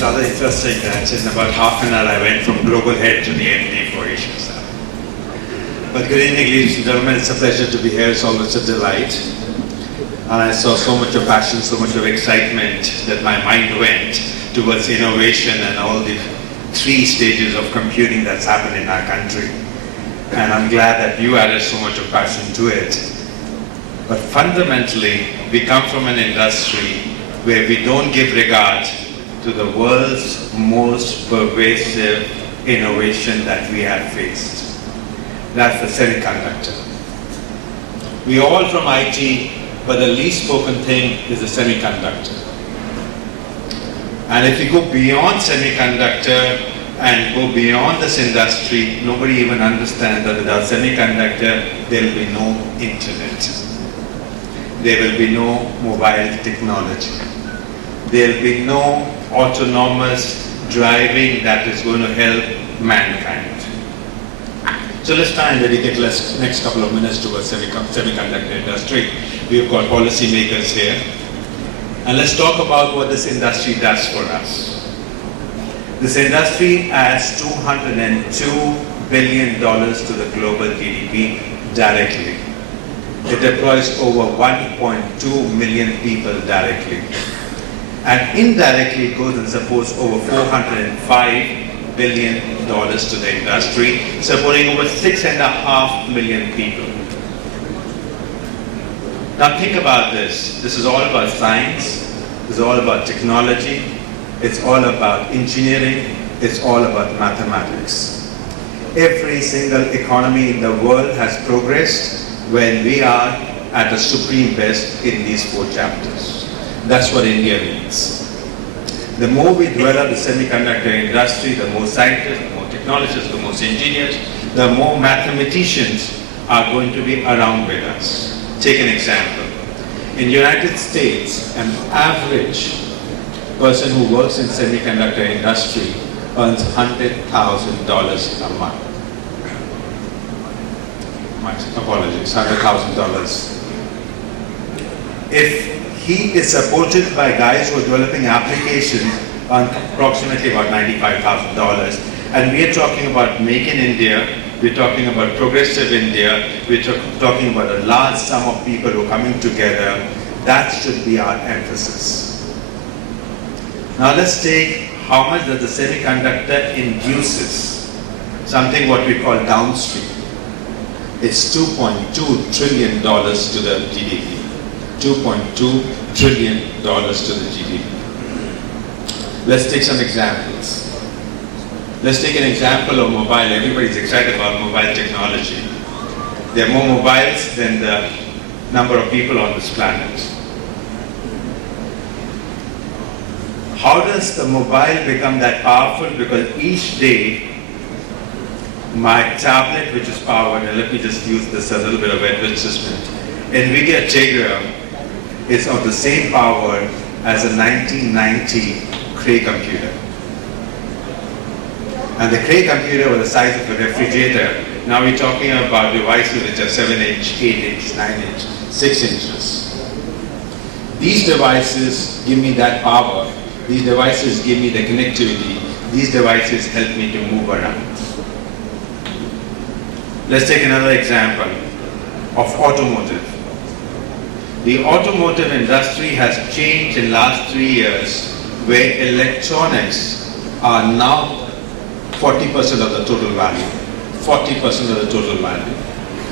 It's rather interesting that in about half an hour I went from global head to the MD for Asia South. But good evening, ladies and gentlemen. It's a pleasure to be here. It's always a delight. And I saw so much of passion, so much of excitement that my mind went towards innovation and all the three stages of computing that's happened in our country. And I'm glad that you added so much of passion to it. But fundamentally, we come from an industry where we don't give regard to the world's most pervasive innovation that we have faced. That's the semiconductor. We all from IT, but the least spoken thing is the semiconductor. And if you go beyond semiconductor and go beyond this industry, nobody even understands that without semiconductor, there will be no internet. There will be no mobile technology. There will be no autonomous driving that is going to help mankind. So let's try and dedicate the next couple of minutes to the semiconductor industry. We've got policymakers here. And let's talk about what this industry does for us. This industry adds $202 billion to the global GDP directly. It deploys over 1.2 million people directly. And indirectly it goes and supports over $405 billion to the industry, supporting over 6.5 million people. Now think about this. This is all about science. This is all about technology. It's all about engineering. It's all about mathematics. Every single economy in the world has progressed when we are at the supreme best in these 4 chapters. That's what India means. The more we develop the semiconductor industry, the more scientists, the more technologists, the more engineers, the more mathematicians are going to be around with us. Take an example. In the United States, an average person who works in semiconductor industry earns $100,000 a month. My apologies, $100,000. If he is supported by guys who are developing applications on approximately about $95,000. And we are talking about Make in India, we're talking about Progressive India, we're talking about a large sum of people who are coming together. That should be our emphasis. Now let's take how much that the semiconductor induces, something what we call downstream. It's $2.2 trillion to the GDP. $2.2 trillion to the GDP. Let's take some examples. Let's take an example of mobile. Everybody's excited about mobile technology. There are more mobiles than the number of people on this planet. How does the mobile become that powerful? Because each day, my tablet, which is powered, and let me just use this as a little bit of advertisement, NVIDIA Tegra is of the same power as a 1990 Cray computer. And the Cray computer was the size of a refrigerator. Now we're talking about devices which are 7 inch, 8 inch, 9 inch, 6 inches. These devices give me that power. These devices give me the connectivity. These devices help me to move around. Let's take another example of automotive. The automotive industry has changed in the last 3 years, where electronics are now 40% of the total value. 40% of the total value.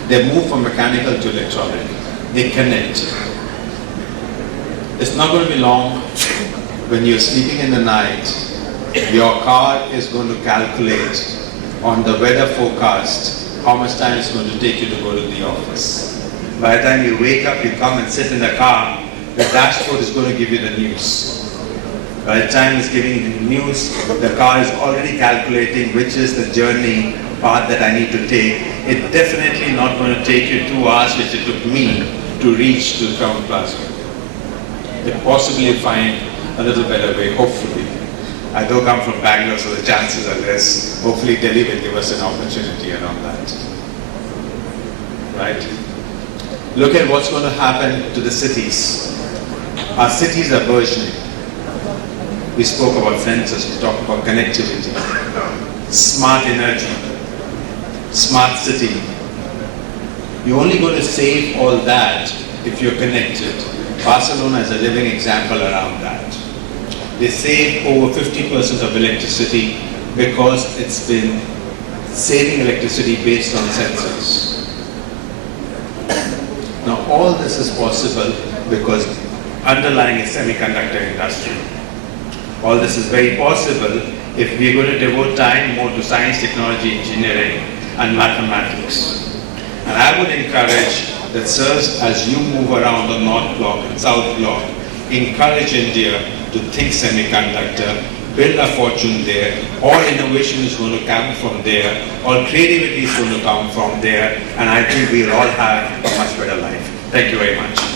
They move from mechanical to electronic. They connect. It's not going to be long when you're sleeping in the night, your car is going to calculate on the weather forecast how much time it's going to take you to go to the office. By the time you wake up, you come and sit in the car, the dashboard is going to give you the news. By the time it's giving you the news, the car is already calculating which is the journey path that I need to take. It's definitely not going to take you 2 hours, which it took me to reach to the Crown Plaza. They possibly find a little better way, hopefully. I do come from Bangalore, so the chances are less. Hopefully Delhi will give us an opportunity around that. Right? Look at what's going to happen to the cities. Our cities are burgeoning. We spoke about sensors, we talked about connectivity, smart energy, smart city. You're only going to save all that if you're connected. Barcelona is a living example around that. They save over 50% of electricity because it's been saving electricity based on sensors. Now all this is possible because underlying a semiconductor industry. All this is very possible if we're going to devote time more to science, technology, engineering, and mathematics. And I would encourage that, sirs, as you move around the North Block and South Block, encourage India to think semiconductor, build a fortune there. All innovation is going to come from there. All creativity is going to come from there. And I think we'll all have a much better life. Thank you very much.